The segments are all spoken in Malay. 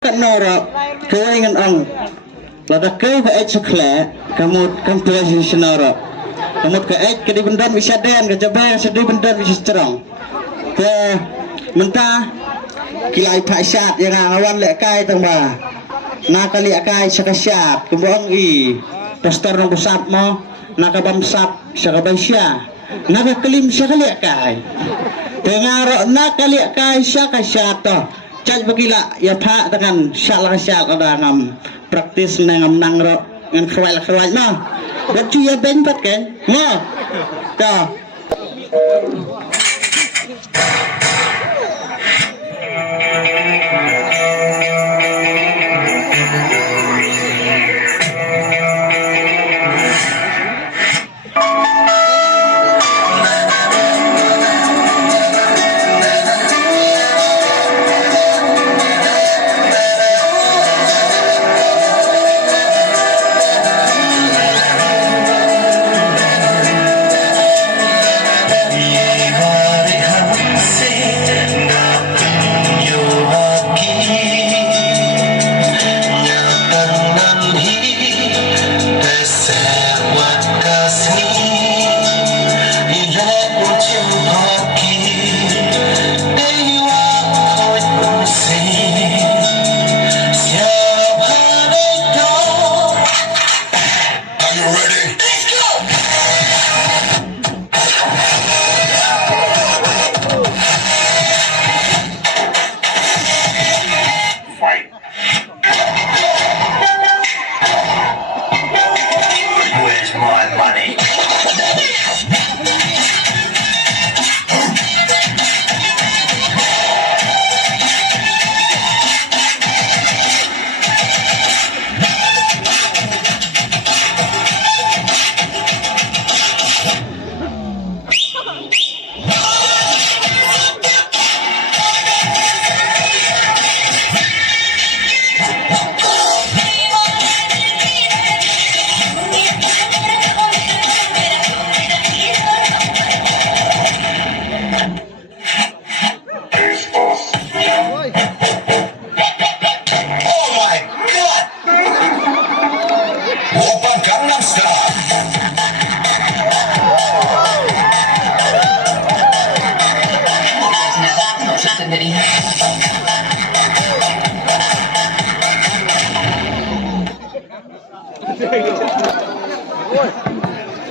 Nora going ang lada ke ekskle kamu tuh senora kamu ke ek ke di bendan bisa den ke jabai sedih bendan bisa cerong ke mentah kilai paisat yang awan lek kai tengba nak kali kai sakasyat kembang i pastor nong besap mo nak bamsap sakabaisya nak kelim sakali kai tengaro nak kali kai sakasyat to caj begila ya pak dengan salah siapa ada ngam praktis ngam nangro ngan khwal no baju ya benpat kan no dah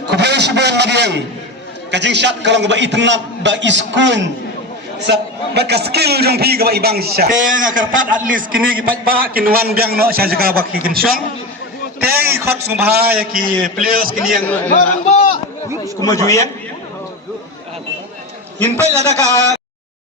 Kupai sebuah mediang, kajing syat kalau nggak internet, ba iskun, sat bakas skill jong pi nggak ibang syat. Teng akarpat at least kini kipat ba kinuan biang no syat juga bak kikin syong. Teng ikut bahaya ki players kini yang kumajuya. Inpai ada ka